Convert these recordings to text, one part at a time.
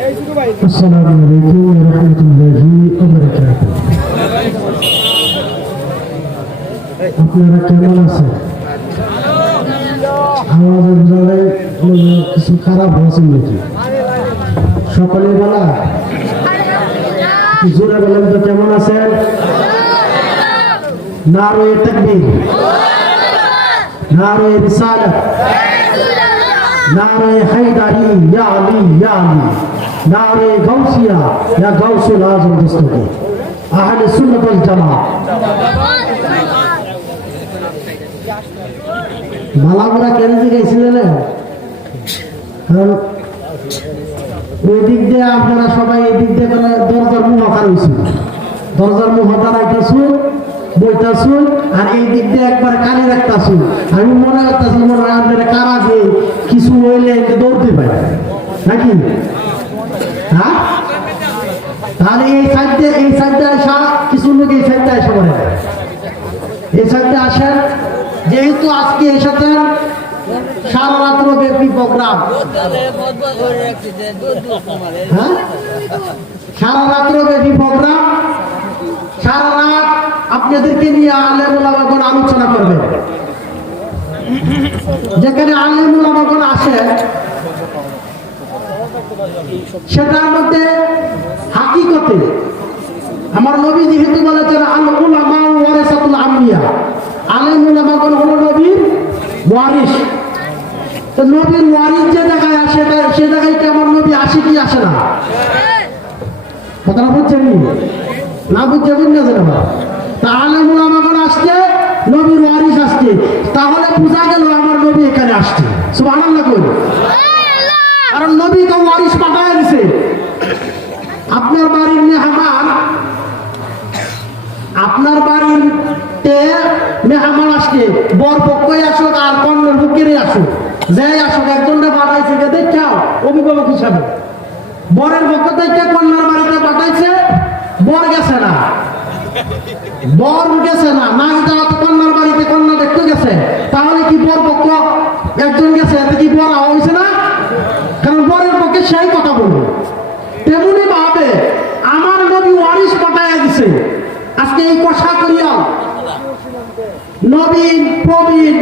السلام عليكم ورحمة الله وبركاته আপনারা কেমন আছেন আমাদের জায়গায় কিছু খারাপ হয়েছে নাকি সকলে বলা জোরে বলেন তো কেমন আছেন নারোয়ে তাকবীর নারোয়ে রিসালাত নারে হায়দারি ইয়া আলী ইয়া আলী নারে গাউসিয়া, ইয়া গাউসুল আজম দস্তকে। আহলে সুন্নাত ওয়াল জামাত। মালামরা কেন জিজ্ঞাসিলেন কারণ ওই দিক দিয়ে আপনারা সবাই এই দিক দিয়ে মানে দরজার মুখ আঁকা রয়েছিল দরজার মুখ আঁকা রাখতেছুন বইতাছুন আর এই দিক দিয়ে একবার কালি রাখতাছুন আমি মনে করতেছি মনে আপনারা কারা যে কিছু হইলে দৌড়তে পারে। নাকি? হ্যাঁ? তাহলে এই সাইডে এই সাইডে আসা, কিছু লোক এই সাইডে আসা পড়ে এই সাইডে আসেন। যেহেতু আজকে এসেছেন সারা রাত্র প্রোগ্রাম। হ্যাঁ? সারা প্রোগ্রাম। সারা রাত আপনাদেরকে নিয়ে আলেমুল আমাগণ আলোচনা করবে। যেখানে আলেমুল আমাগণ আসে সেটার মধ্যে হাকিকতে আমার নবী যেহেতু বলেছেন আল উলামা ওয়ারাসাতুল আম্বিয়া হলো নবীর ওয়ারিস। নবীর ওয়ারিস যে জায়গায় আসে, সে জায়গায় কি আমার নবী আসে কি আসে না? কথাটা বুঝছেন নি? বুঝছে বুঝলে যেন তা আলেম উলামাগণ আসছে, নবীর ওয়ারিস আসছে। তাহলে বোঝা গেল আমার নবী এখানে আসছে। সুবহানাল্লাহ কই কারণ নবী তো ওয়ারিস পাঠায় দিছে। আপনার বাড়ির মেহমান, আপনার বাড়িতে মেহমান আসছে, বর পক্ষই আসুক আর কন্যার পক্ষেরই আসুক। যাই আসুক একজনকে পাঠাইছে যে দেখাও অভিভাবক হিসাবে। বরের পক্ষ থেকে কন্যার বাড়িতে পাঠাইছে, বর গেছে না। বর গেছে না নাচ যাওয়া কন্যার বাড়িতে কন্যা দেখতে গেছে। তাহলে কি বর পক্ষ একজন গেছে? কি বর হয়েছে না কারণ বরের পক্ষে সেই কথা বলব। তেমনি ভাবে আমার নবী ওয়ারিস পাঠাইয়া দিছে। আজকে এই কথা করিয়া নবীন, প্রবীণ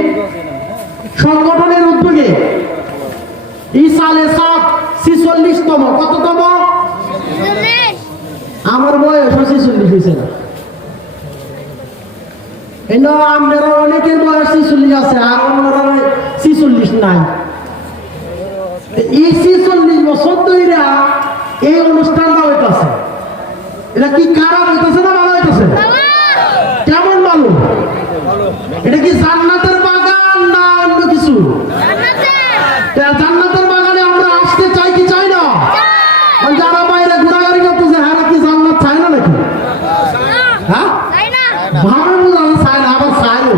সংগঠনের উদ্যোগে ইসালে সব ছিচল্লিশতম, কততম? আমার বয়স ছিচল্লিশ হয়েছে। না এই অনেকের বয়স ছিচল্লিশ আছে, আর অন্যরা ছিচল্লিশ নাই। এই ছিচল্লিশ বছর ধরে এই অনুষ্ঠানটা হইতাছে এটা কি কারা হইতেছে না ভালো হইতেছে কেমন ভালো এটা কি জান্নাতের বাগান না অন্য কিছু তা জান্নাতের বাগানে আমরা আসতে চাই কি চাই না আর যারা বাইরে ঘোরাঘুরি করতেছে হ্যাঁ কি জান্নাত চাই না নাকি হ্যাঁ ভালো বুঝানো চায় না আবার চাইও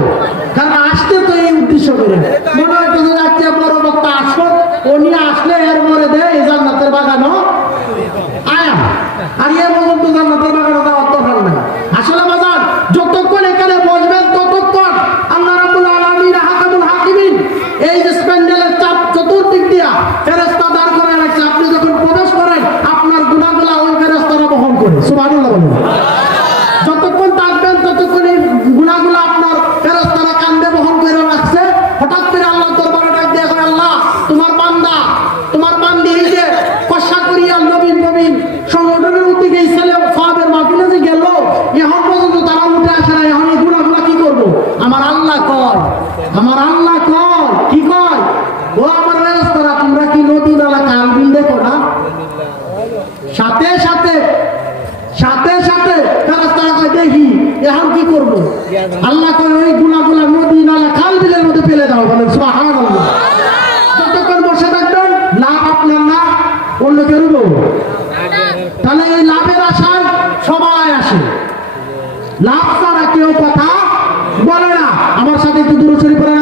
কারণ আসতে তো এই উদ্দেশ্য করে মনে হয় যে আজকে বড় বক্তা আসো উনি আসলে এর মরে দেয় এই জান্নাতের বাগানও আয়া আর এর পর্যন্ত জান্নাতের বাগানে যাওয়ার দরকার নাই আসলে বাজার যতক্ষণ এখানে বসবেন ততক্ষণ আল্লাহ রাব্বুল আলামিন হাকামুল হাকিমিন এই যে স্প্যান্ডেলের চাপ চতুর্দিক দাঁড় করে রাখছে। আপনি যখন প্রবেশ করেন, আপনার গুণাগুলা ওই ফেরেস্তারা বহন করে। সুবাহ বলেন যতক্ষণ থাকবেন ততক্ষণ এই গুণাগুলো আপনার ফেরস্তারা কান্দে বহন করে রাখছে হঠাৎ করে আল্লাহ দরবারে ডাক দিয়ে কয়, আল্লাহ তোমার বান্দা তোমার বান্দি এই যে কষা করিয়া নবীন নবীন সংগঠনের উদ্যোগে এই ছেলে সাহাবের মাহফিলে যে গেল এখন পর্যন্ত তারা উঠে আসে না এখন এই গুণাগুলো কি করব আমার আল্লাহ কয় আমার আল্লাহ কয় কি কয় ও আমার ফেরেশতারা তোমরা কি নদী নালা কাল বিল দেখো না সাথে সাথে সাথে সাথে ফেরেশতারা কয় দেখি এখন কি করব আল্লাহ কয় ওই গুনাহগুলো নদী নালা খাল বিলের মধ্যে ফেলে দাও বলেন সুবহানাল্লাহ যতক্ষণ বসে থাকবেন লাভ আপনার না তাহলে এই লাভের আশায় সবাই আসে। লাভ ছাড়া কেউ কথা বলে না। আমার সাথে একটু দূরে সরে পড়েন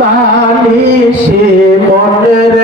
বাড়ি সে মনের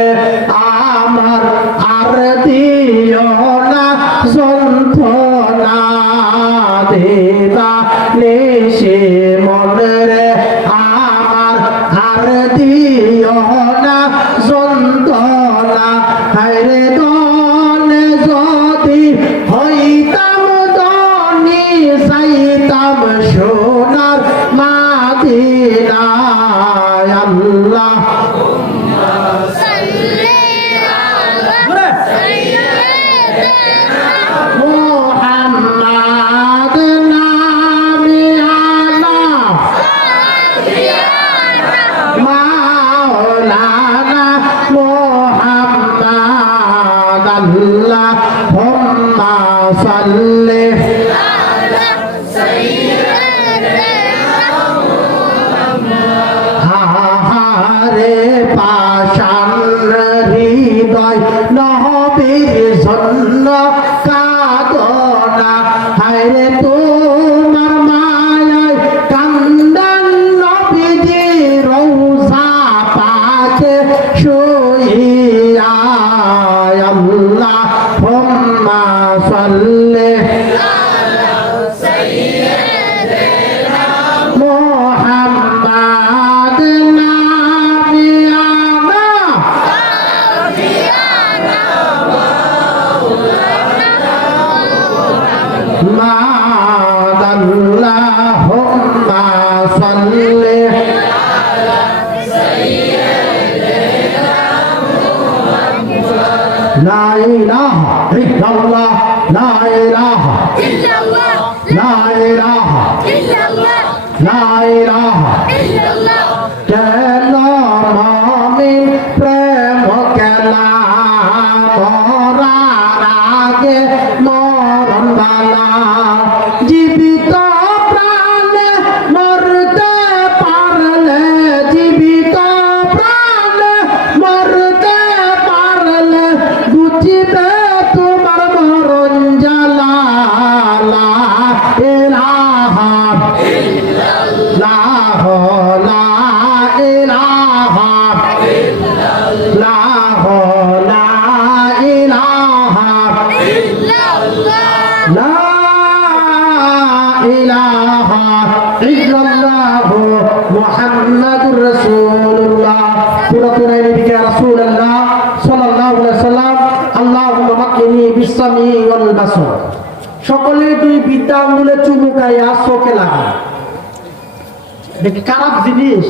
খারাপ জিনিস?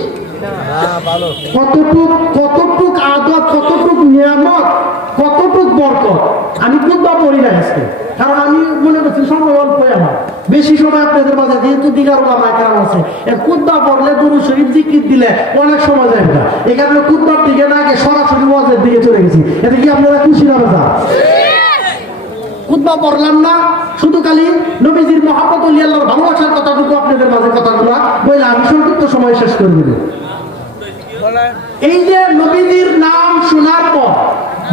কতটুক কতটুক আদত, কতটুক নিয়ামত, কতটুক বরকত? আমি কিন্তু বলি না আজকে। কারণ আমি মনে করছি সময় অল্পই আমার। বেশি সময় আপনাদের মাঝে, যেহেতু দিগার ওলামায় কারণ আছে। কুদ্দা পড়লে দুরু শরীফ জিকির দিলে অনেক সময় যায় না। এখানে কুদ্দার দিকে না আগে সরাসরি ওয়াজের দিকে চলে গেছি। এতে কি আপনারা খুশি না বেজা? খুদবা পড়লাম না, শুধু খালি নবীজির মহাপত আল্লাহর ভালোবাসার কথাটুকু আপনাদের মাঝে কথাগুলো বলে আমি সংক্ষিপ্ত সময় শেষ করে দেব। এই যে নবীজির নাম শোনার পর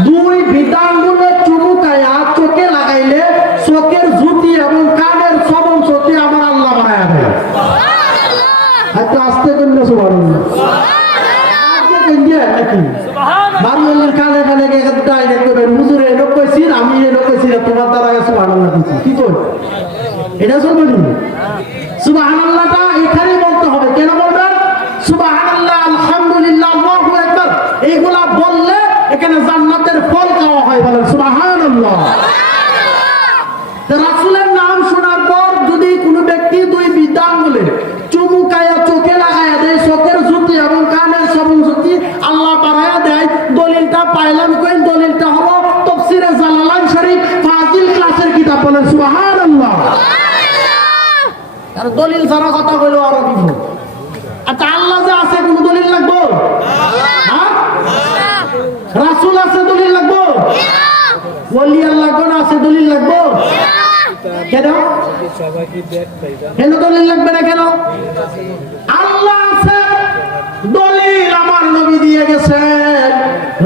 দুই বিধানগুলো চুমুকায়া চোখে লাগাইলে চোখের জুতি এবং কা এটা যখন আর দলিল ছাড়া কথা কইলো আরও বিভ্র আচ্ছা আল্লাহ যে আছে, কোন দলিল লাগবো? হ্যাঁ? রাসূল আছে, দলিল লাগবো? ওলি আল্লাহ কোন আছে, দলিল লাগবো? কেন? কেন দলিল লাগবে না কেন? আল্লাহ আছে, দলিল আমার নবী দিয়ে গেছেন।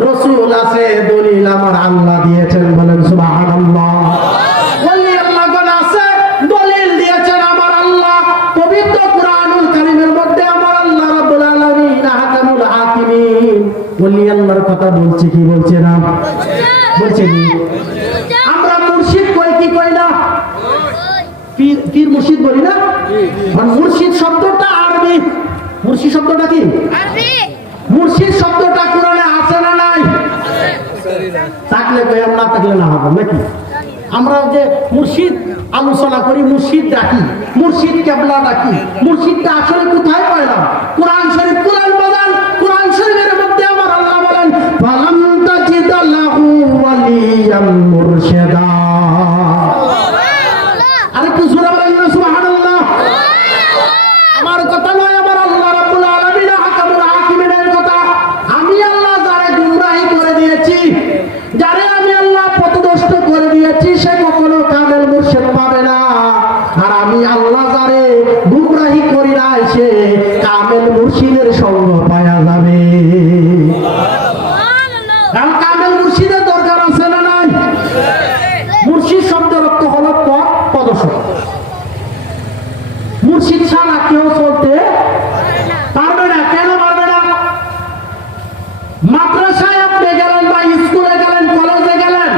রসুল আছে, দলিল আমার আল্লাহ দিয়েছেন বলেন সুবহানাল্লাহ আল্লাহর কথা বলছে কি বলছে না? বলছে কি? আমরা মুর্শিদ কই কি কই না? পীর পীর মুর্শিদ বলি না? আর মুর্শিদ শব্দটা আরবি। মুর্শিদ শব্দটা কি? মুর্শিদ শব্দটা কোরআনে আছে না নাই? থাকলে কই না থাকলে না হবে নাকি? আমরা যে মুর্শিদ আলোচনা করি মুর্শিদ ডাকি মুর্শিদ কেবলা ডাকি মুর্শিদটা আসলে কোথায় পাইলাম? কোরআন শরীফ কোরআন ওয়ালিয়াম মুরশিদা। আরেকটু জোরে বলেন সুবহানাল্লাহ। আমার কথা নয় আমার আল্লাহ রাব্বুল আলামিন হাকামুল হাকিমিনের কথা। আমি আল্লাহ যারে গুমরাহি করে দিয়েছি যারে আমি আল্লাহ করে দিয়েছি সে কখনো কামেল মুর্শিদ পাবে না। আর আমি আল্লাহ যারে গুমরাহি করি না সে কামেল মুর্শিদের সঙ্গ পাওয়া যাবে কারণ কামেল মুর্শিদের দরকার আছে না নাই মুর্শিদ শব্দের অর্থ হলো পথ পদশক মুর্শিদ ছাড়া কেউ চলতে পারবে না কেন পারবে না মাদ্রাসায় আপনি গেলেন বা স্কুলে গেলেন কলেজে গেলেন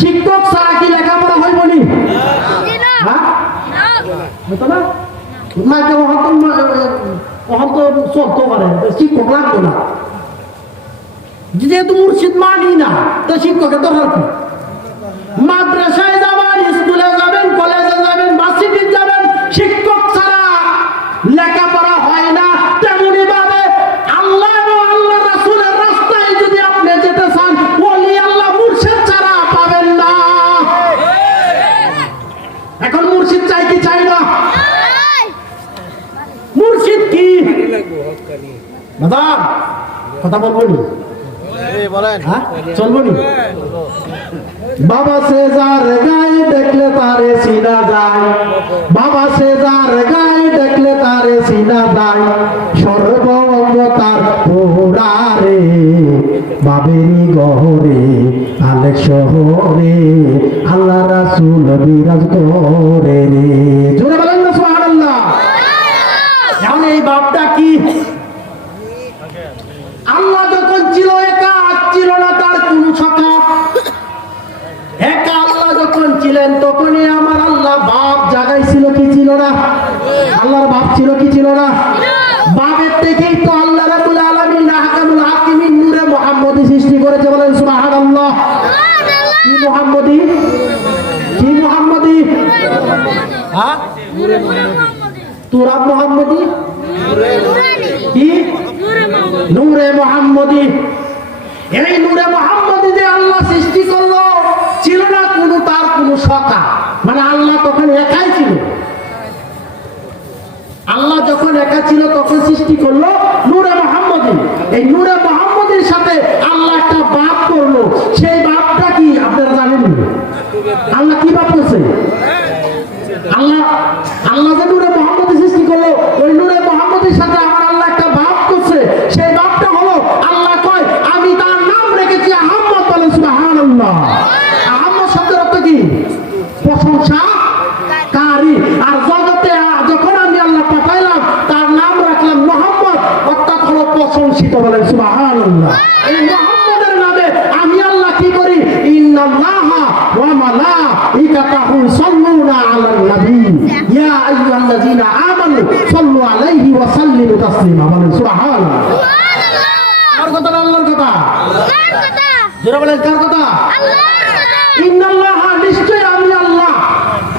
শিক্ষক ছাড়া কি লেখাপড়া হইব নি হ্যাঁ হতো না না কেউ হয়তো হয়তো চলতে পারে শিক্ষক লাগবে না। যেহেতু মুর্শিদ মানি না, তো শিক্ষকের দরকার মাদ্রাসায় কথা বলব নি? হ্যাঁ? চলবো নি? বাবা সে যার গায়ে দেখলে তারে সিনা যায়। বাবা সে যার গায়ে দেখলে তারে সিনা যায়। সর্বঙ্গ তার পোড়ারে বাবেরি গহরে আলেক শহরে আল্লাহ রাসূল বিরাজ করে রে। জোরে বলেন না সুবহানাল্লাহ। এখন এই বাপটা কি? তখনই আমার আল্লাহ বাপ জায়গায় ছিল কি ছিল না? আল্লাহর বাপ ছিল কি ছিল না? বাপের থেকেই তো আল্লাহ রাব্বুল আলামিন আহকামুল হাকিমিন নূরে মুহাম্মদী সৃষ্টি করেছে বলেন সুবহানাল্লাহ। কি মুহাম্মদী? কি মুহাম্মদী? হ্যাঁ তুরাব মুহাম্মদী? কি? নূরে মোহাম্মদী। এই নূরে মোহাম্মদী যে আল্লাহ সৃষ্টি করল সকা মানে আল্লাহ তখন একাই ছিল। আল্লাহ যখন একা ছিল, তখন সৃষ্টি করল নূরে মোহাম্মদী। এই নূরে মোহাম্মদীর সাথে আল্লাহ একটা বাপ করল সেই বাপটা কি আপনারা জানেন আল্লাহ কি বাপ করছে আল্লাহ আল্লাহ যে নূরে মোহাম্মদী সৃষ্টি করল ওই নূরে মোহাম্মদীর সাথে আমার আল্লাহ একটা বাপ করছে সেই বাপটা হলো আল্লাহ কয় আমি তার নাম রেখেছি আহম্মদ বলেন সুবহানাল্লাহ আহম্মদ শব্দের অর্থ কি প্রশংসা কারি আর জগতে আ- যখন আমি আল্লাহ পাঠাইলাম তার নাম রাখলাম মোহাম্মদ অর্থাৎ হলো প্রশংসিত বলেন সুবহানাল্লাহ এই মোহাম্মদের নামে আমি আল্লাহ কি করি ইন্নাল্লাহা ওয়া মালাইকাতাহু সাল্লুনা আলান নবী। ইয়া আইয়ুহাল্লাযীনা আমানু সাল্লু আলাইহি ওয়া সাল্লিমু তাসলিমা। বলেন সুবহানাল্লাহ। আর কথা আল্লাহর কথা? যারা বলেন কার কথা? ইন্নাল্লাহ নিশ্চয় আমি আল্লাহ।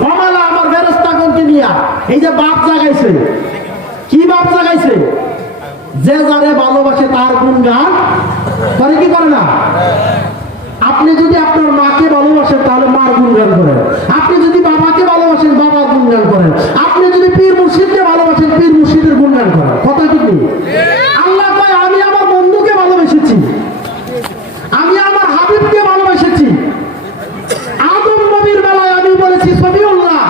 ওমালা আমার ফেরেশতাগণকে নিয়া। এই যে বাপ জাগাইছে। কি বাপ জাগাইছে? যে যারে ভালোবাসে তার গুণগান। করে কি করে না? আপনি যদি আপনার মাকে ভালোবাসেন, তাহলে মার গুণগান করেন। আপনি যদি বাবাকে ভালোবাসেন, বাবার গুণগান করেন। আপনি যদি পীর মুর্শিদকে ভালোবাসেন, পীর মুর্শিদের গুণগান করেন। কথা কি আল্লাহ কয়, আমি আমার বন্ধুকে ভালোবেসেছি। আমি আমার হাবিবকে ভালোবেসেছি। আদম নবীর বেলায় আমি বলেছি সবিউল্লাহ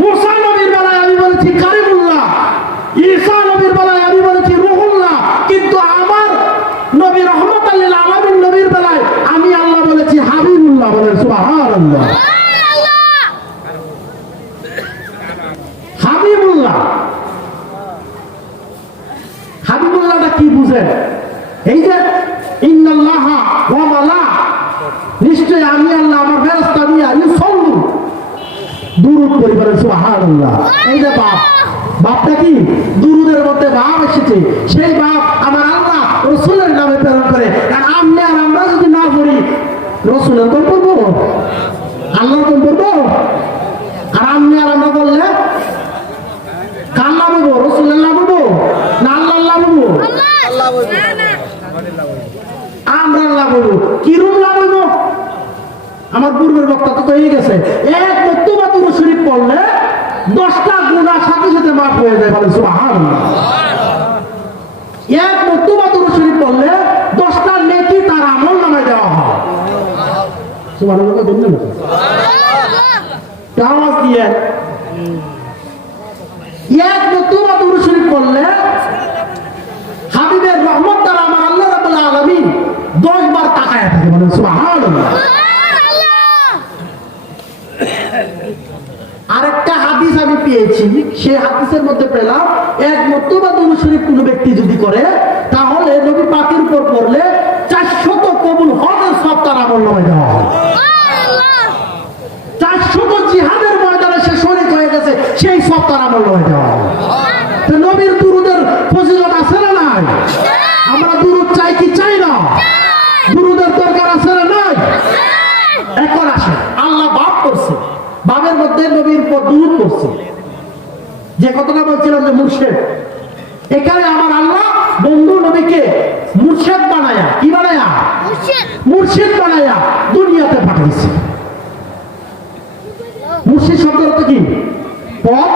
মুসা নবীর বেলায় আমি বলেছি কারিমুল্লাহ ঈসা নবীর বেলায় আমি বলেছি রুহুল্লাহ কিন্তু আমার নবী রহমত আল্লাহ আলমিন নবীর বেলায় আমি আল্লাহ বলেছি হাবিবুল্লাহ বলেন আল্লাহ। হাবিবুল্লাহ। হাবিবুল্লাহটা কি বুঝেন এই যে, ইন্নাল্লাহ ওয়া মালা। নিশ্চয় আমি আল্লাহ, আমার ফেরেশতা নিয়া ইউসাল্লু। দুরুদ পরিবারের সুবহানাল্লাহ। এই যে বাপ, বাপটা কি? দুরুদের মধ্যে বাপ এসেছে। সেই বাপ আমার আল্লাহ রসুলের নামে প্রেরণ করে আর আপনি আর আমরা যদি না পড়ি রসুলের কোন করব আল্লাহর কোন করব আর আপনি আর আমরা বললে, কার লাভ হব রসুলের লাভ না লাভ আল্লাহ না আমরা লাভ কিরম লাভ আমার পূর্বের বক্তা তো হয়ে গেছে। এক বক্তব্য তুমি শরীফ পড়লে দশটা গুণা সাথে সাথে মাফ হয়ে যায় বলে সুবাহান এক বক্তব্য তুমি শরীফ পড়লে দশটা নেকি তার আমল নামায় দেওয়া হয় সুবাহ ধন্যবাদ আওয়াজ দিয়ে এক শরীফ হাবিবের রহমত দ্বারা আমার আল্লাহ বার তাকায় থাকে আরেকটা হাদিস আমি পেয়েছি, সেই হাদিসের মধ্যে পেলাম, এক মর্তবা দুরু শরীফ কোনো ব্যক্তি যদি করে, তাহলে নবী পাকের উপর পড়লে চারশত কবুল হজের সব তার আমল নামে দেওয়া হয় চারশত জিহাদের ময়দানে সে শরীর হয়ে গেছে সেই সব তার আমল নামে দেওয়া তো নবীর দুরুদের ফজিলত আছে না নাই? আমরা দুরুদ চাই কি চাই না? দুরুদের দরকার আছে না নাই? এখন আসে আল্লাহ বাপ করছে। বাবের মধ্যে নবীর পর দুরুদ করছে যে কথাটা বলছিলাম যে মুর্শেদ, এখানে আমার আল্লাহ বন্ধু নবীকে মুর্শেদ বানায়া, কি বানায়া? মুর্শিদ বানায়া দুনিয়াতে পাঠাইছে মুর্শিদ শব্দ অর্থ কি? পথ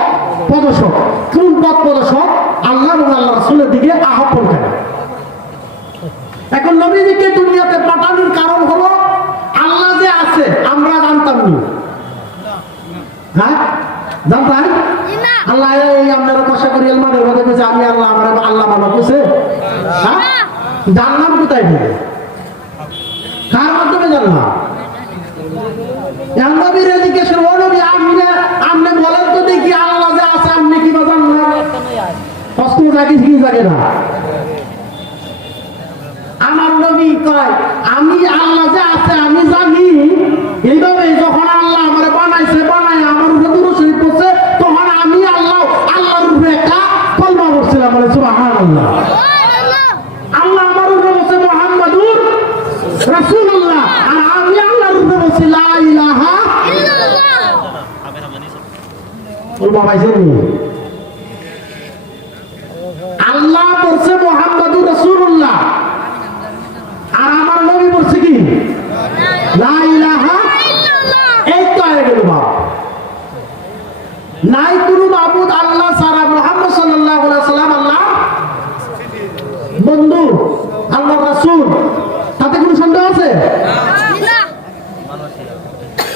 প্রদর্শক কোন পথ প্রদর্শক আল্লাহ এবং আল্লাহ রাসূলের দিকে আহ্বান করে এখন নবীজিকে দুনিয়াতে পাঠানোর কারণ হলো আল্লাহ যে আছে আমরা জানতাম না। হ্যাঁ? জানতাম? আল্লাহ এই আপনারা কষা করি আলমানের মধ্যে আমি আল্লাহ আমার আল্লাহ মানো কইছে। হ্যাঁ? জানলাম কোথায় কার মাধ্যমে জানলাম নবীর এদিকেশন ও নবী আপনি আপনি বলেন তো দেখি আল্লাহ যে আছে আপনি কি বা জানলেন আমার নবী কয় আমি আল্লাহ যে আছে আমি জানি। এইভাবে যখন আল্লাহ আমার বানাইছে বানাই আমার উপরে দুরু শরীফ পড়ছে তখন আমি আল্লাহ আল্লাহর উপরে একটা কলমা পড়ছিলাম মানে সুবহানাল্লাহ আল্লাহ আমার উপরে বলছে মোহাম্মদুর রাসূলুল্লাহ আর আমি আল্লাহর উপরে বলছি লা ইলাহা বলবা পাইছেন আল্লাহ বলছে মোহাম্মদুর রাসূলুল্লাহ আর আমার নবী বলছে কি লা ইলাহা এই তো হয়ে গেল বাপ নাই কোনো মাবুদ আল্লাহ সারা মোহাম্মদ সাল্লাল্লাহু আলাইহি সাল্লাম আল্লাহ বন্ধু আল্লাহ রাসূল তাতে কোনো সন্দেহ আছে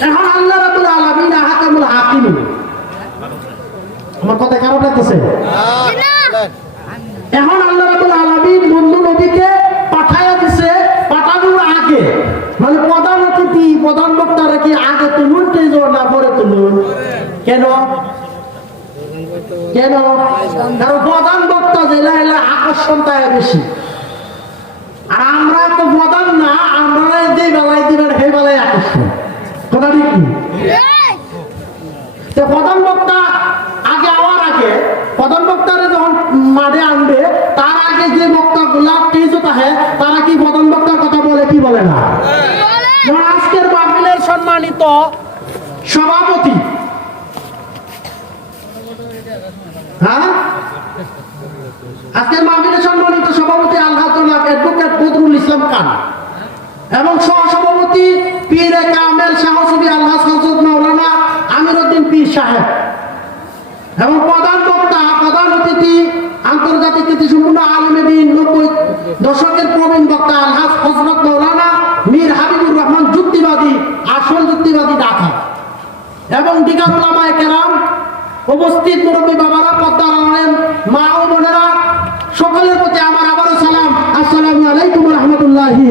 এখন আল্লাহ রাব্বুল আলামিন আহকামুল হাকিম আমার কথা খারাপ লাগতেছে এখন আল্লাহ রাবুল আলামিন বন্ধু নবীকে পাঠায়া দিছে, পাঠানোর আগে। মানে প্রধান অতিথি, প্রধান বক্তারা কি আগে তুলুন না পরে তুলুন। কেন? কেন? কারণ প্রধান বক্তা জেলা এলা আকর্ষণ তাই বেশি আর আমরা তো প্রধান না আমরা যে বেলায় দিবেন সেই বেলায় আকর্ষণ কথা ঠিক কি তো প্রধান বক্তা আগে আওয়ার আগে প্রধান বক্তারে যখন মাঠে আনবে তার আগে যে বক্তা গুলা তেজ তাহে বলে না বলে যেমন আজকের মাহফিলের সম্মানিত সভাপতি। হ্যাঁ? আজকের মাহফিলের সম্মানিত সভাপতি আল্লাহ অ্যাডভোকেট বদরুল ইসলাম খান এবং সহসভাপতি পীরে কামেল শাহসুবি আল্লাহ সজুদ মাওলানা আমির উদ্দিন পীর সাহেব। এবং প্রধান বক্তা, প্রধান অতিথি, আন্তর্জাতিক কৃতিসম্পন্ন আলমেদিন নব্বই দশকের প্রবীণ বক্তা আলহাজ হজরত মৌলানা মীর হাবিবুর রহমান যুক্তিবাদী আসল যুক্তিবাদী ডাকা এবং দিঘা ওলামায়ে কেরাম, উপস্থিত মুরব্বী বাবারা পদ্মা আলেম, মা ও বোনেরা, সকলের প্রতি আমার আবারও সালাম। আসসালামু আলাইকুম রহমতুল্লাহি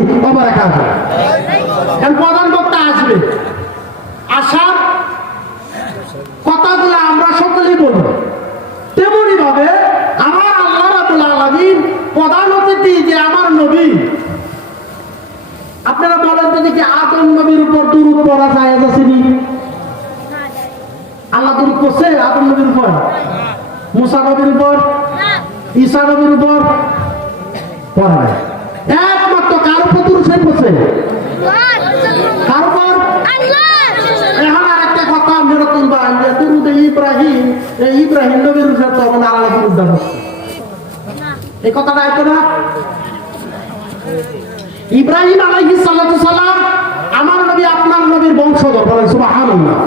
এখন প্রধান বক্তা আসবে আসার কথাগুলো আমরা সকলেই বলব তেমনি ভাবে আমার আল্লাহ রাবুল আলমিন প্রধান অতিথি যে আমার নবী আপনারা বলেন তো দেখি আদম নবীর উপর দুরুদ পড়া যায় আসেনি আল্লাহ দুরুদ করছে আদম নবীর উপর মুসা নবীর উপর ঈসা নবীর উপর পড়া নাই একমাত্র কার উপর কার এখন আরেকটা কথা আমরা তুলবা যে দুরুদ ইব্রাহিম এই ইব্রাহিম নবীর উপর তো আল্লাহ দুরুদ দান এই কথাটা আইতো না? ইব্রাহিম আলাইহিস সালাতু সালাম আমার নবী আপনার নবীর বংশধর বলেন সুবহানাল্লাহ।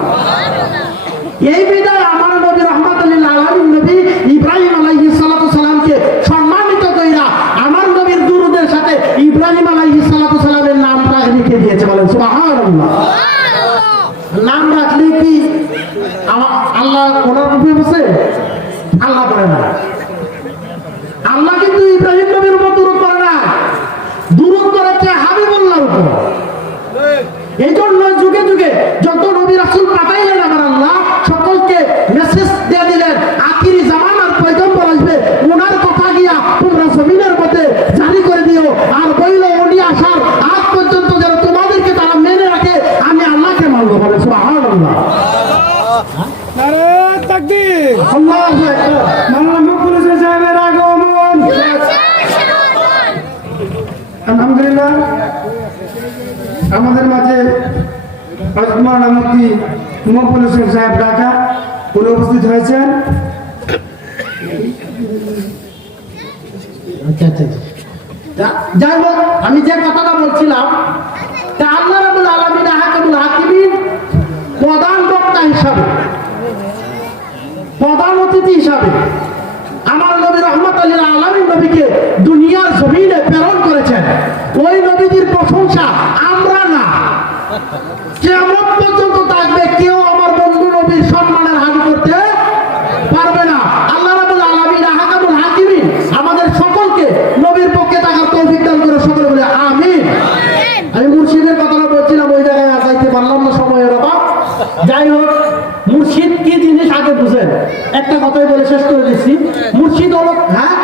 এই বিদায় আমার নবী রহমাতুল্লিল আলামিন নবী ইব্রাহিম আলাইহিস সালাতু সালামকে সম্মানিত কইরা আমার নবীর দুরুদের সাথে ইব্রাহিম আলাইহিস সালাতু সালামের নামটা লিখে দিয়েছে বলেন সুবহানাল্লাহ নাম রাখলে কি? আল্লাহ ওনার বসে? আল্লাহ করে না আল্লাহ কিন্তু ইব্রাহিম নবীর উপর দূরত করে না দূরত করেছে হাবিবুল্লাহর উপর এই জন্য যুগে যুগে যত নবী রাসূল পাঠাইলেন আমার আল্লাহ সকলকে মেসেজ দিয়ে দিলেন আখিরি জামানার পয়গম্বর আসবে ওনার কথা গিয়া তোমরা জমিনের মধ্যে জারি করে দিও আর বইল উনি আসার আজ পর্যন্ত যেন তোমাদেরকে তারা মেনে রাখে আমি আল্লাহকে মানবো বলে সুবহানাল্লাহ নারে তাকবীর আল্লাহু আকবার মাওলানা মকবুল হোসেন সাহেবের আগমন আলহামদুলিল্লাহ আমাদের মাঝে হোসেন সাহেব উনি উপস্থিত হয়েছেন। আচ্ছা আচ্ছা যা- যাই হোক, আমি যে কথাটা বলছিলাম, তা আল্লাহ রাবুল আলমিন আহাকাবুল হাকিমিন প্রধান বক্তা হিসাবে, প্রধান অতিথি হিসাবে আমার নবী রহমত আলী আলমী নবীকে দুনিয়ার জমিনে প্রেরণ করেছেন। ওই নবীজির প্রশংসা আমরা কেমন পর্যন্ত থাকবে কেউ আমার বন্ধু নবীর সম্মানের হানি করতে পারবে না। আল্লাহ রাবুল আলমিন আহাকাবুল হাকিমিন আমাদের সকলকে নবীর পক্ষে থাকার তৌফিক দান করে সকলে বলে আমিন। আমি মুর্শিদের কথাটা বলছিলাম ওই জায়গায় যাইতে পারলাম না সময়ের অভাব। যাই হোক মুর্শিদ কি জিনিস আগে বুঝেন? একটা কথাই বলে শেষ করে দিচ্ছি। মুর্শিদ হলো হ্যাঁ?